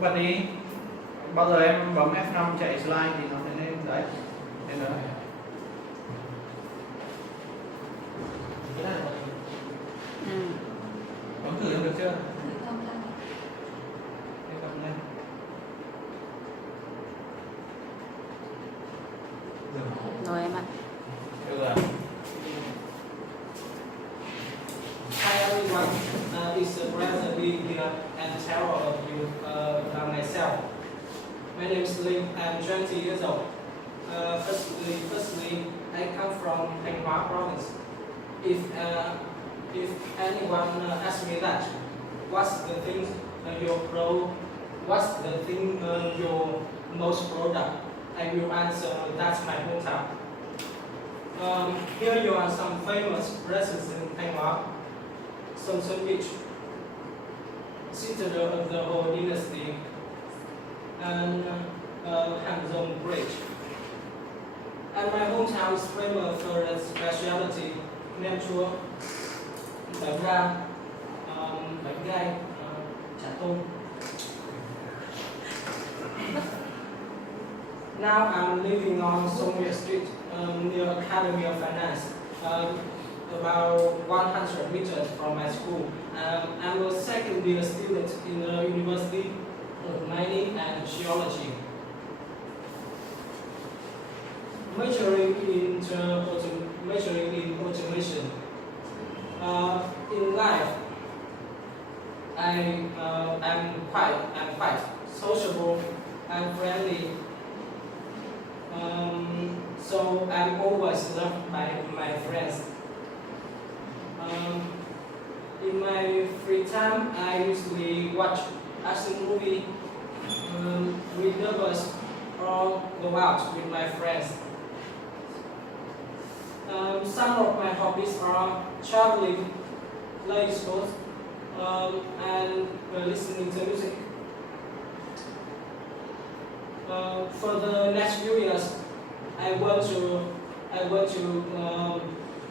Các bạn ý bao giờ em bấm F5 chạy slide thì nó sẽ lên đấy, lên nữa. Bấm thử em được chưa? Em bấm lên. Rồi em ạ. Được rồi. Hi everyone, it's a pleasure to be here and tell all of you about myself. My name is Lim. I'm 20 years old. Firstly, I come from Thanh Hóa province. If anyone asks me that, what's the thing you're most proud of, I will answer that's my hometown. Here you are some famous places in Thanh Hóa. Sông Xuân Beach, citadel of the whole dynasty, and Hàm Rồng Bridge. And my hometown is famous for its specialty, nem chua, bánh rang, bánh gai, chả tôm. Now I'm living on Songye Street near Academy of Finance, about 100 meters from my school. I'm a second year student in the University of Mining and Geology, majoring in automation. In life, I'm quite sociable and friendly. So I'm always loved by my friends. In my free time, I usually watch action movie, read novels, or go out with my friends. Some of my hobbies are traveling, playing sports, and listening to music. For the next few years,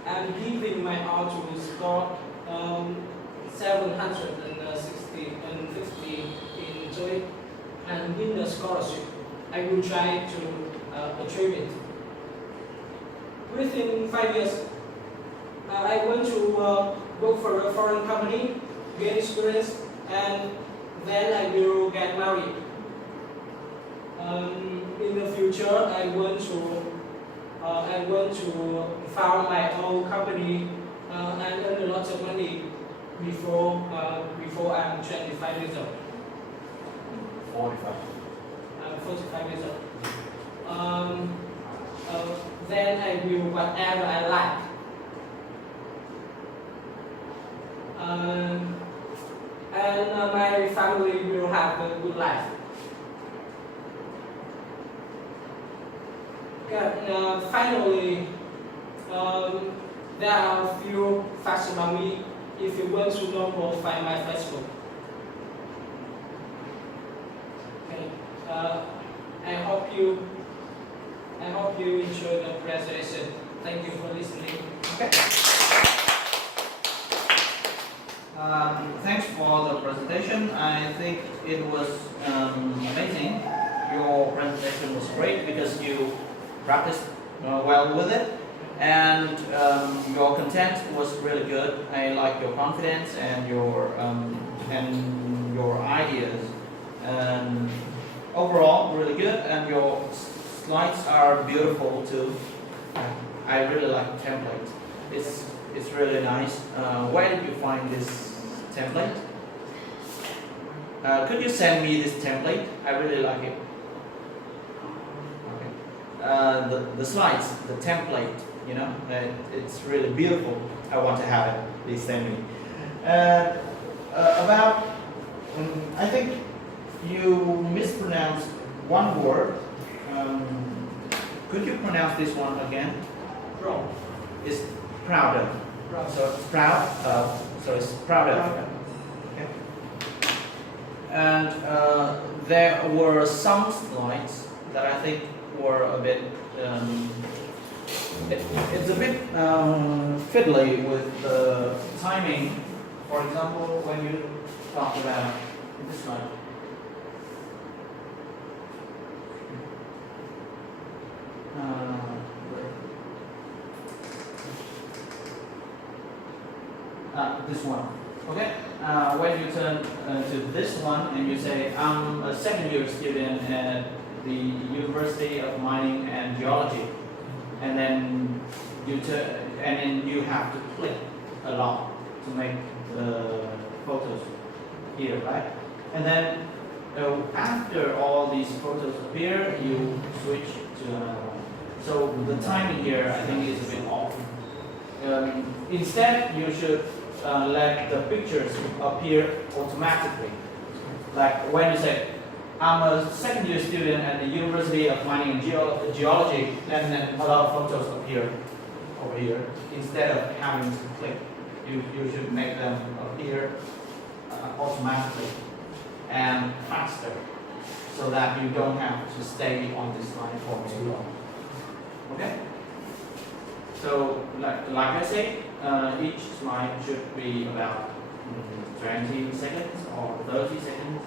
I'm giving my all to score 750 in TOEIC and win the scholarship. I will try to achieve it. Within 5 years, I want to work for a foreign company, gain experience, and then I will get married. In the future, I want to found my own company and earn a lot of money before I'm 25 years old. 45. I'm 45 years old. Then I will whatever I like. And my family will have a good life. Finally, there are a few facts about me. If you want to know more, find my Facebook. Okay. I hope you enjoy the presentation. Thank you for listening. Okay. Thanks for the presentation. I think it was amazing. Your presentation was great because you practiced well with it, and your content was really good. I like your confidence and your ideas, and overall really good. And your slides are beautiful too. I really like the template. It's really nice. Where did you find this template? Could you send me this template? I really like it. The slides, the template, you know, it's really beautiful. I want to have it. Please send me. I think you mispronounced one word. Could you pronounce this one again? Wrong. It's proud of. Proud. So it's proud of. So it's proud of. Okay. And there were some slides that I think were a bit. It's a bit fiddly with the timing. For example, when you talk about this slide, This one. Okay. When you turn to this one and you say, I'm a second year student at the University of Mining and Geology, and then you have to click a lot to make the photos here, right? And then after all these photos appear, you switch to another one. So the timing here, I think, is a bit off. Instead, you should let the pictures appear automatically. Like when you say, I'm a second year student at the University of Mining and Geology, and then a lot of photos appear over here. Instead of having to click, you should make them appear automatically and faster, so that you don't have to stay on this line for too long. Okay? So, like I say, each slide should be about 20 seconds or 30 seconds.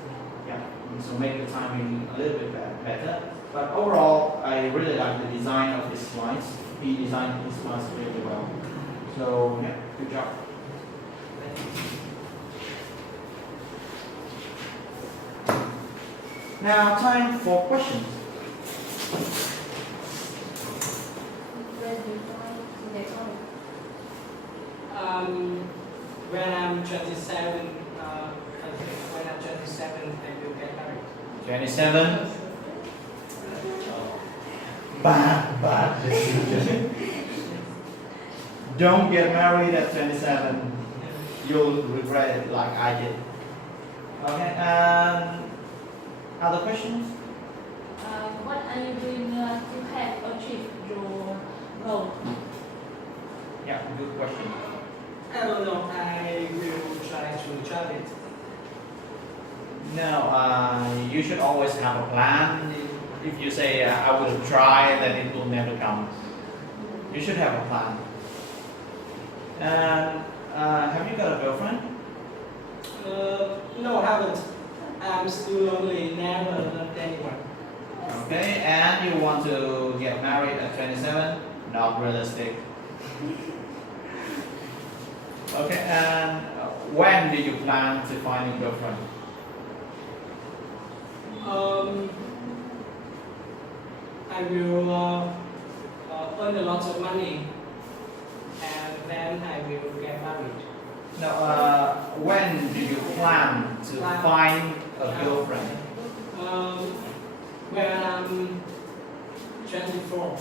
Yeah. So make the timing a little bit better. But overall, I really like the design of these slides. He designed these slides really well. So yeah, good job. Now, time for questions. When I'm 27, I think when I'm 27, I will get married. 27. Bad decision. Don't get married at 27. You'll regret it like I did. Okay, and other questions? What are you doing to help achieve your goal? Yeah, good question. I don't know. I will try to try it. No, you should always have a plan. If you say I will try, then it will never come. You should have a plan. And have you got a girlfriend? No, I haven't. I'm still lonely. Never loved anyone. Okay, and you want to get married at 27? Not realistic. Okay, and when do you plan to find a girlfriend? I will earn a lot of money, and then I will get married. Now, when do you plan to find a girlfriend? When I'm 24.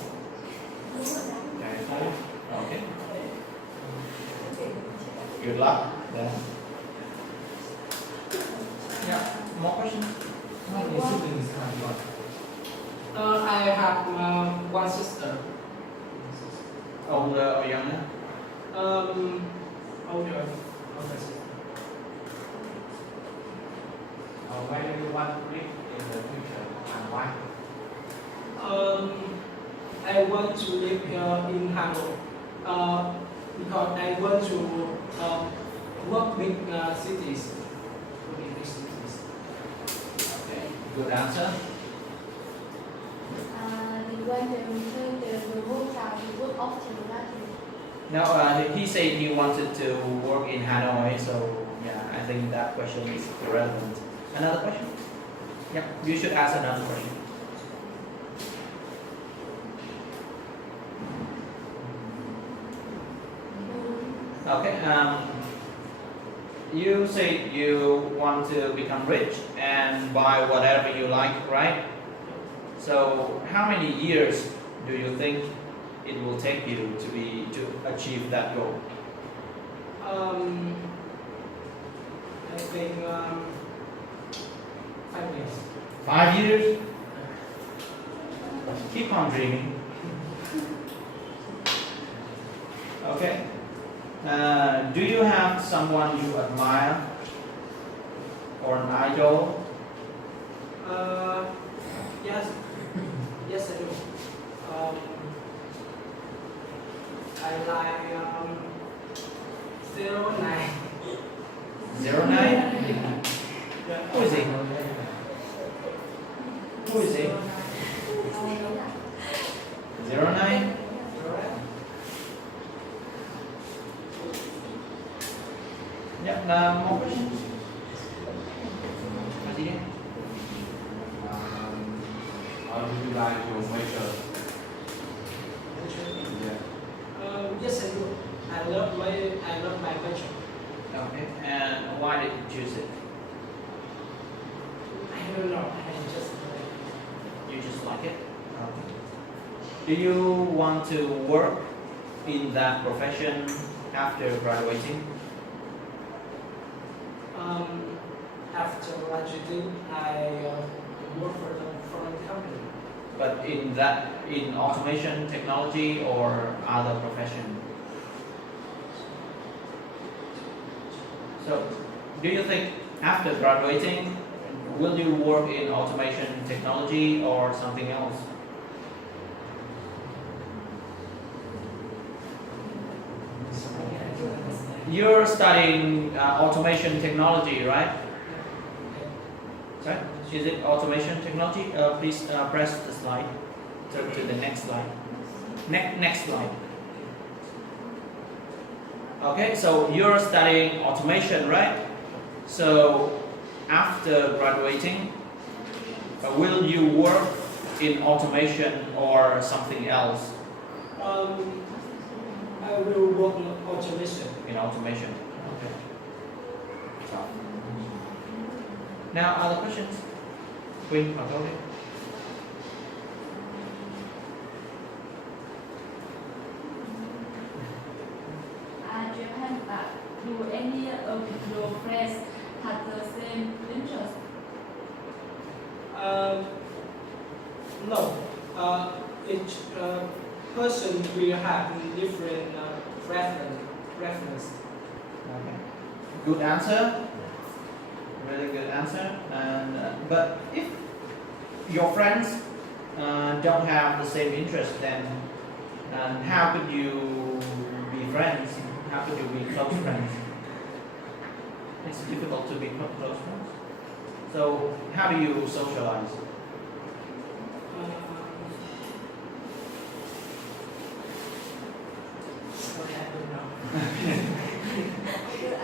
Okay. Good luck then. Yeah, more questions? How many siblings have you got? I have one sister. Older or younger? Older. Where do you want to live in the future and why? I want to live here in Hanoi because I want to work with cities. Okay, good answer. When you return the hometown, you work often, right? Now, he said he wanted to work in Hanoi, so yeah, I think that question is irrelevant. Another question? Yeah, you should ask another question. Okay, you say you want to become rich and buy whatever you like, right? So, how many years do you think it will take you to achieve that goal? I think 5 years. 5 years? Keep on dreaming. Okay. Do you have someone you admire or an idol? Yes. Yes, I do. I like 09. 09? Who is he? Who is he? Yeah, more questions? Continue. How do you like your major? Yeah. Yes, I do. I love my major. Okay, and why did you choose it? I don't know. I just You just like it? Okay. Do you want to work in that profession after graduating? After graduating, I work for the foreign company. But in automation technology or other profession? So, do you think after graduating, will you work in automation technology or something else? You're studying automation technology, right? Sorry? Is it automation technology? Please press the slide to the next slide. Next slide. Okay, so you're studying automation, right? So after graduating, will you work in automation or something else? I will work in automation. In automation. Okay. Now, other questions? Queen or Tony? Japan, do any of your friends have the same interest? No. Each person will have different preference. Okay. Good answer. Really good answer. And but if your friends don't have the same interest, then how could you be friends? How could you be close friends? It's difficult to be close friends. So how do you socialize?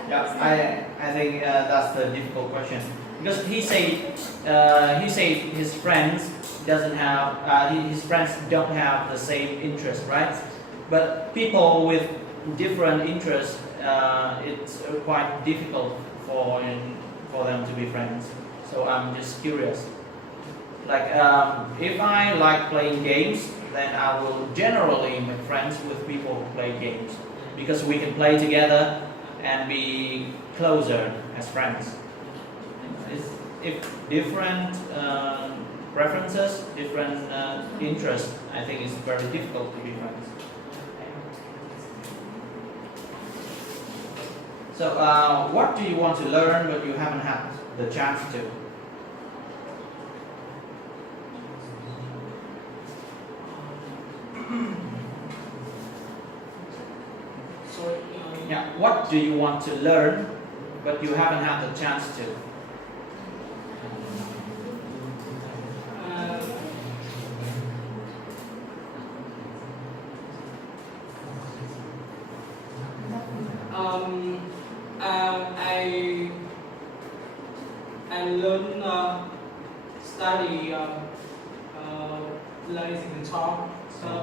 Yeah, I think that's the difficult question because he said his friends doesn't have his friends don't have the same interest, right? But people with different interests, it's quite difficult for them to be friends. So I'm just curious. Like if I like playing games, then I will generally make friends with people who play games because we can play together and be closer as friends. If different preferences, different interests, I think it's very difficult to be friends. So, what do you want to learn but you haven't had the chance to? Sorry. Yeah, what do you want to learn but you haven't had the chance to? I learn study learning guitar,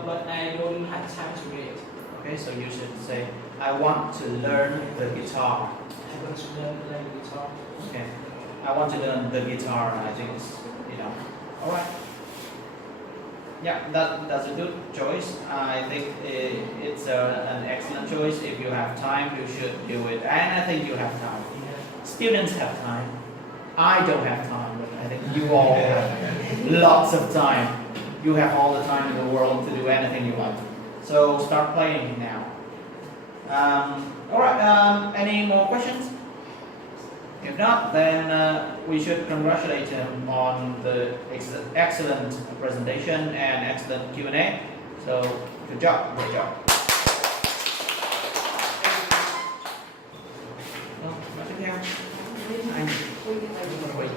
but I don't have time to read. Okay, so you should say, I want to learn the guitar. I want to learn guitar. Okay, I want to learn the guitar. I think it's, all right. Yeah, that's a good choice. I think it's an excellent choice. If you have time, you should do it. And I think you have time. Students have time. I don't have time, but I think you all have lots of time. You have all the time in the world to do anything you want. So start playing now. All right. Any more questions? If not, then we should congratulate him on the excellent presentation and excellent Q&A. So good job, great job. Well, tiếp theo anh quay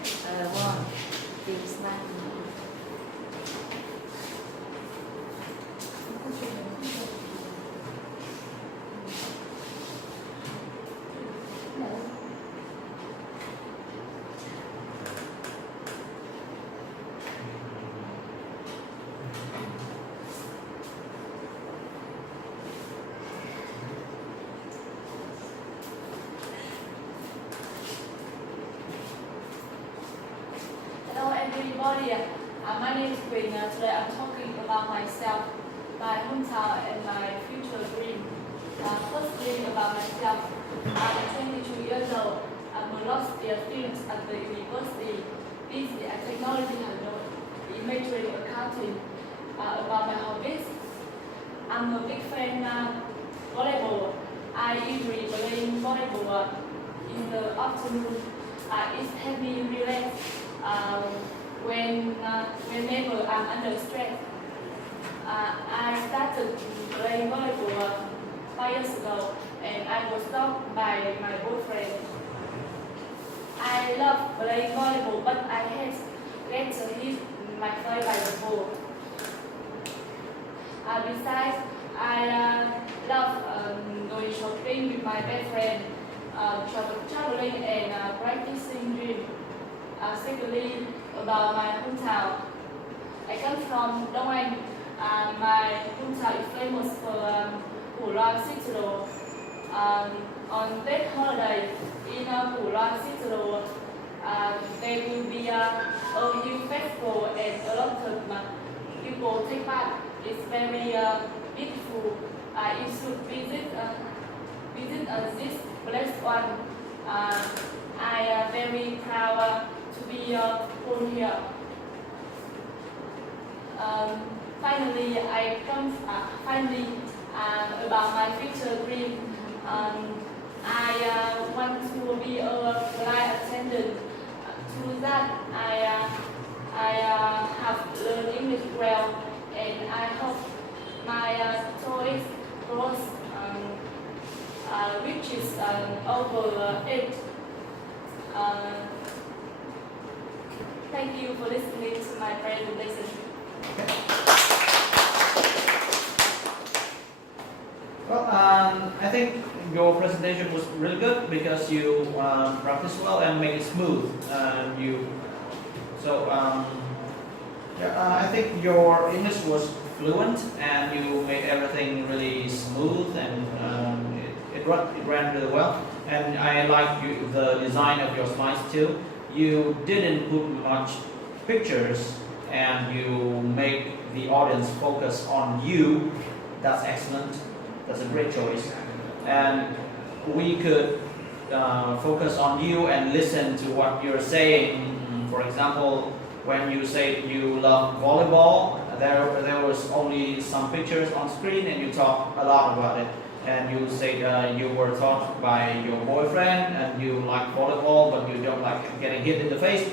Em everybody. My name is Quỳnh. Today I'm talking about myself, my hometown, and my future dream. Firstly, about myself. I'm 22 years old. I'm a last year student at the university. Busy at technology Hanoi, majoring accounting. About my hobbies, I'm a big fan of volleyball. I usually play volleyball in the afternoon. It helps me relax whenever I'm under stress. I started playing volleyball 5 years ago, and I was stopped by my boyfriend. I love playing volleyball, but I hate get to hit my face by the ball. Besides, I love going shopping with my best friend, traveling and practicing gym. Secondly, about my hometown. I come from Đông Anh. My hometown is famous for Củ Loan Citadel. On that holiday in Củ Loan Citadel, there will be a youth festival and a lot of people take part. It's very beautiful. You should visit this place one. I am very proud to be born here. Finally, about my future dream. I want to be a flight attendant. To that, I have learned English well, and I hope my toys grows reaches over 8. Thank you for listening to my presentation. Well, I think your presentation was really good because you practiced well and made it smooth. I think your English was fluent and you made everything really smooth and it ran really well. And I like the design of your slides too. You didn't put much pictures and you made the audience focus on you. That's excellent. That's a great choice. And we could focus on you and listen to what you're saying. For example, when you say you love volleyball, there was only some pictures on screen and you talk a lot about it. And you say you were taught by your boyfriend and you like volleyball but you don't like getting hit in the face.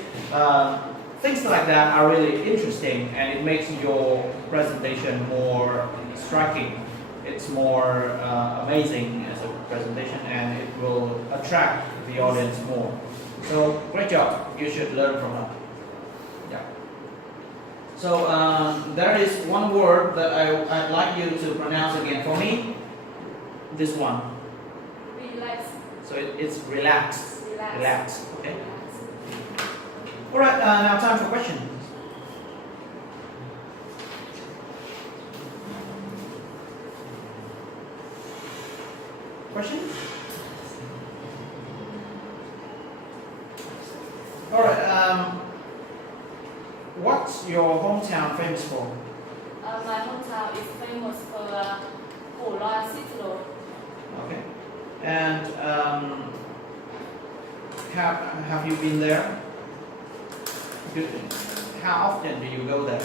Things like that are really interesting and it makes your presentation more striking. It's more amazing as a presentation and it will attract the audience more. So great job, you should learn from her. Yeah. So there is one word that I'd like you to pronounce again for me. This one. Relax. So it's relax. Relax. Relax. Okay. All right. Now time for questions. Questions? All right. What's your hometown famous for? My hometown is famous for Củ Loan Citadel. Okay. And have you been there? How often do you go there?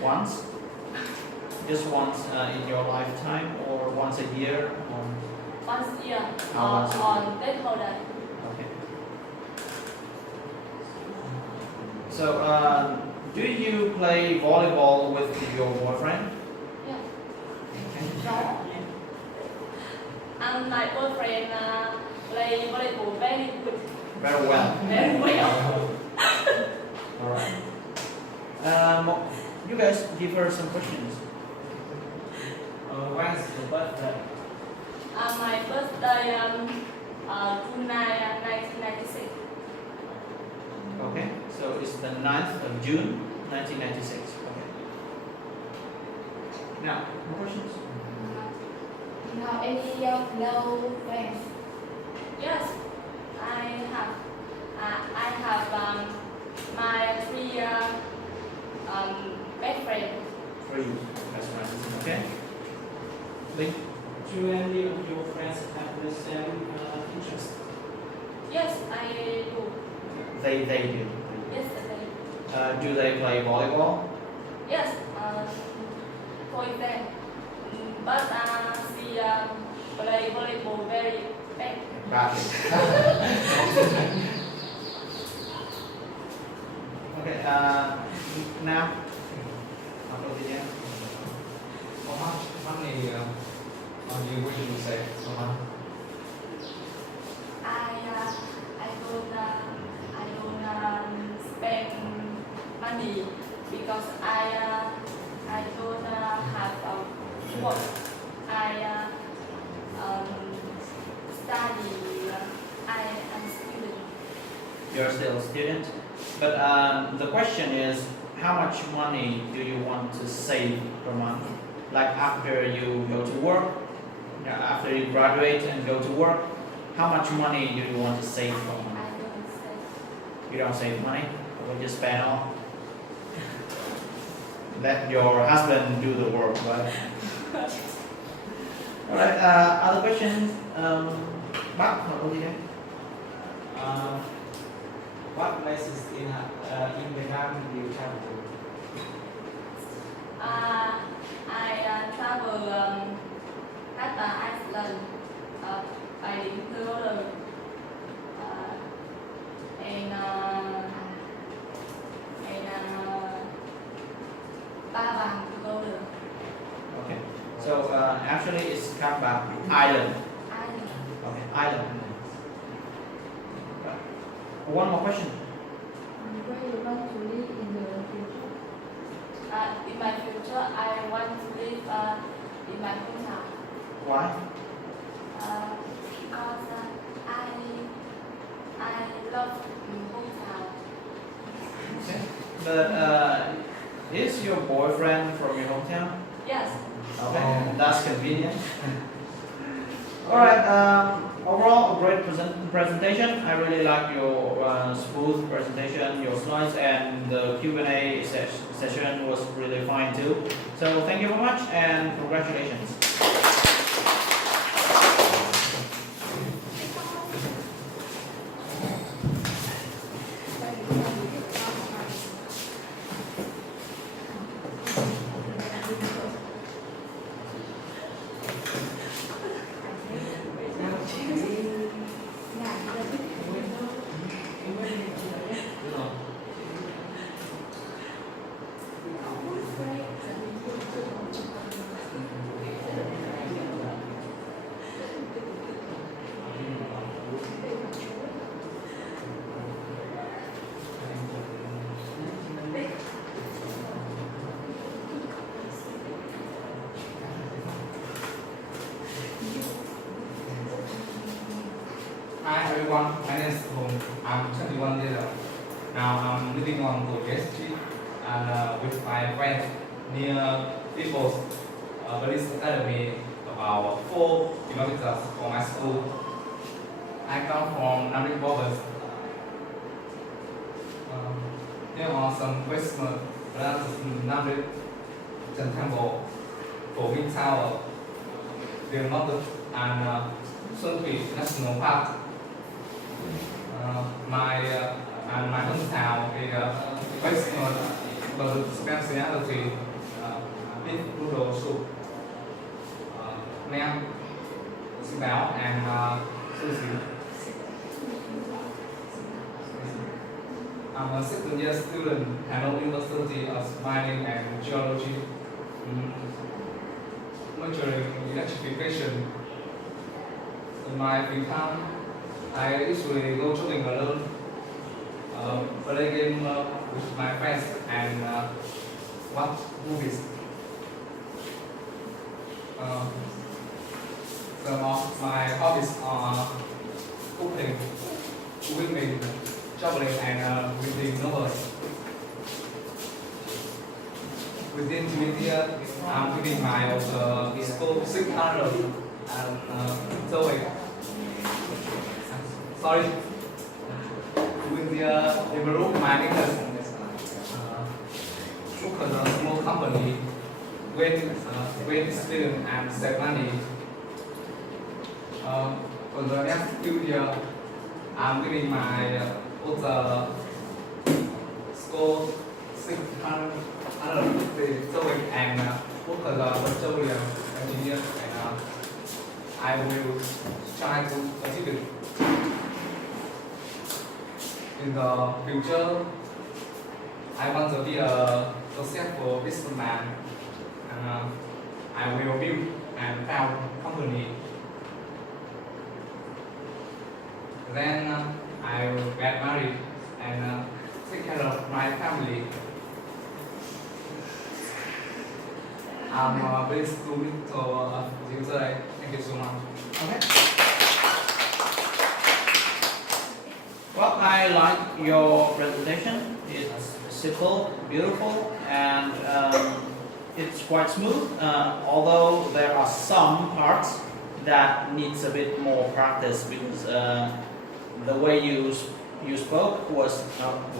Once? Just once in your lifetime, or once a year? Or Once a year once a year. on that holiday. Okay. So, do you play volleyball with your boyfriend? Yeah. Okay. No. And my boyfriend play volleyball very good. Very well. Very well. All right. You guys give her some questions. When's your birthday? My birthday June 9, 1996. Okay. So it's the 9th of June, 1996. Okay. Now, more questions? Now, any no friends? Yes, I I do. They do. Yes, I do. Do they play volleyball? Yes, for example, but she play volleyball very bad. Badly. Okay. Now. How about you? How much money you wish to save per month? I don't spend money because I don't have work. I study. I am student. You're still a student, but the question is, how much money do you want to save per month? Like after you go to work, after you graduate and go to work, how much money do you want to save per month? I don't say. You don't save money, or you spend all? Let your husband do the work, right? All right. Other questions? Bác, hỏi câu gì đấy? What places in Vietnam do you travel to? I travel at Iceland, by Ingolstadt, and Ba Ingolstadt. Okay. So actually, it's Kambak Island. Ireland. Okay, island. One more question. Where you want to live in the future? In my future, I want to live in my hometown. Why? Because I love hometown. Okay. But is your boyfriend from your hometown? Yes. Okay, that's convenient. All right. Overall, a great presentation. I really like your smooth presentation, your slides, and the Q&A session was really fine too. So thank you very much and congratulations. Hi everyone, my name is Hùng. I'm 21 years old. Now I'm living on Colgate Street and with my friends near People's Police Academy, about 4 kilometers from my school. I come from Nam Province. There are some questions related to Nam Temple, for Wind Tower, Đường Mốc and Xuân Thủy National Park. My hometown is Westmont, but the speciality beef noodle soup, nem, smell, and sushi. I'm a second-year student at Hanoi University of Mining and Geology, majoring in electrification. In my free time, I usually go jogging alone, play game with my friends, and watch movies. Some of my hobbies are cooking, swimming, traveling, and reading novels. Within 2 years, I'm giving my school 600 and TOEIC. Sorry. With the develop my business, took a small company with experience and save money. For the next few years, I'm giving my other score 650 serving and work as a petroleum engineer, and I will try to achieve it. In the future, I want to be a successful businessman, and I will build and found company. Then I will get married and take care of my family. I'm very stupid, so thank you so much. Okay. Well, I like your presentation. It's simple, beautiful, and it's quite smooth. Although there are some parts that needs a bit more practice because the way you spoke was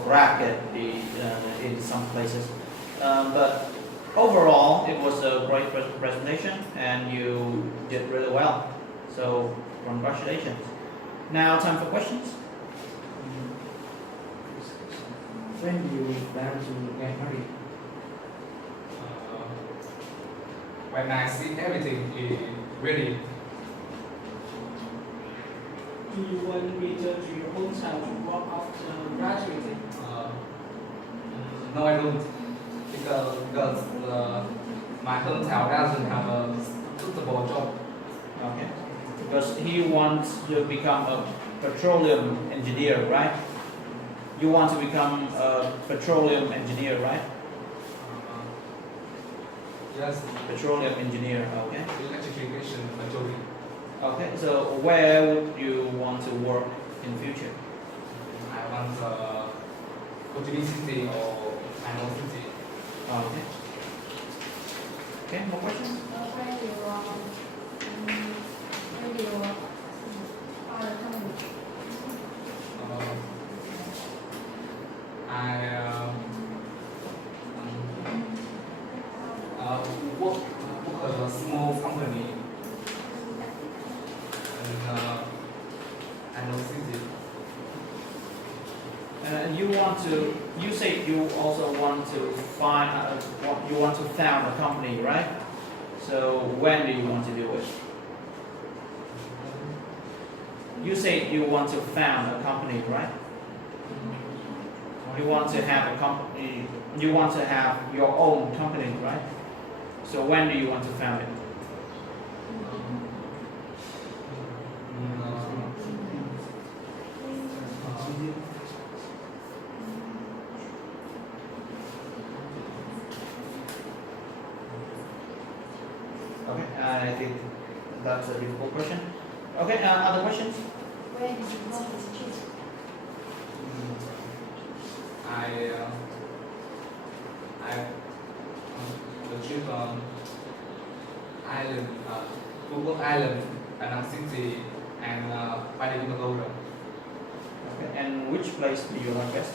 rapid in some places. But overall, it was a great presentation, and you did really well. So, congratulations. Now, time for questions. When do you plan to get married? When I see everything is ready, Do you want to return to your hometown to work after graduating? no, I don't, because my hometown doesn't have a suitable job. Okay. Because he wants to become a petroleum engineer, right? You want to become a petroleum engineer, right? Just Petroleum engineer, okay. electrification majority. Okay, so where would you want to work in future? I want Ho Chi Minh City or Hanoi City. Okay. Okay, more questions? When do you find a company? I work at a small company in Hanoi City. You say you also want to you want to found a company, right? So when do you want to do it? You say you want to found a company, right? You want to have a company. You want to have your own company, right? So when do you want to found it? Okay, I think that's a difficult question. Okay, other questions? Where did you go to school? The trip on island, Phuket Island, Penang City, and Bali Pagoda. Okay, and which place do you like best?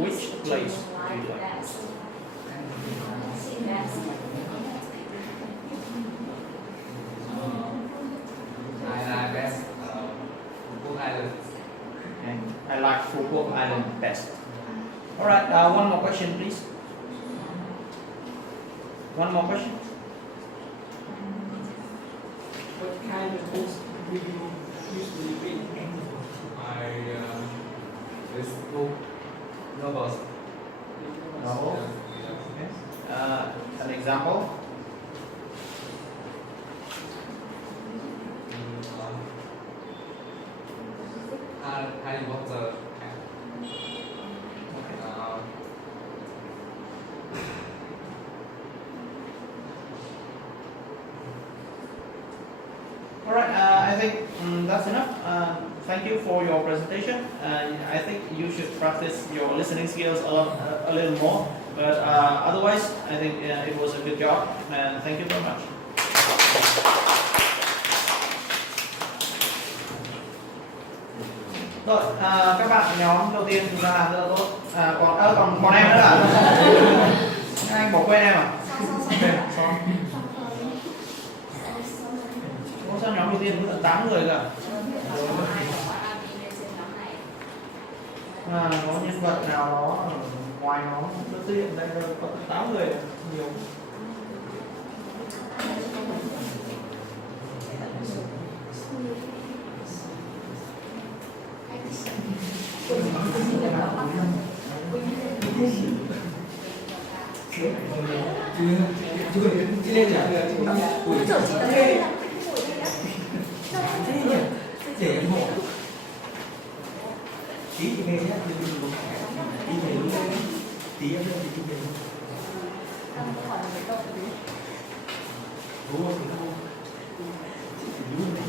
Which place do you like? best? I like best Phuket Island. And I like Phuket Island best. All right, one more question, please. One more question. What kind of books do you usually read? This book novels. Novel. Okay. An example. Harry Potter. All right, I think that's enough. Thank you for your presentation. I think you should practice your listening skills a little more. But otherwise, I think it was a good job, and thank you very much. Rồi, các bạn nhóm đầu tiên chúng ta làm rất là tốt. Còn em nữa à? Anh bỏ quên em à? Ủa, sao nhóm đầu tiên có tận 8 người cả? Có nhân vật nào đó ở ngoài nó xuất hiện đây có tận 8 người, nhiều. Tí thì về nhé, tí về luôn đấy, tí em lên thì tí về luôn. Đúng không? Chị phải luôn đấy.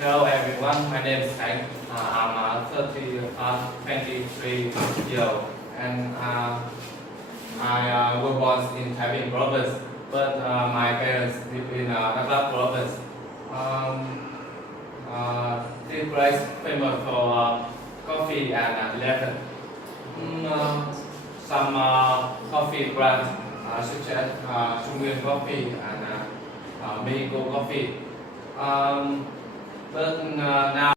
Hello everyone, my name is Hank. I'm 23 years old, and I was born in Taipei province, but my parents live in Đắk province. This place famous for coffee and leather. Some coffee brands such as Trung Nguyên Coffee and Mexico Coffee. But now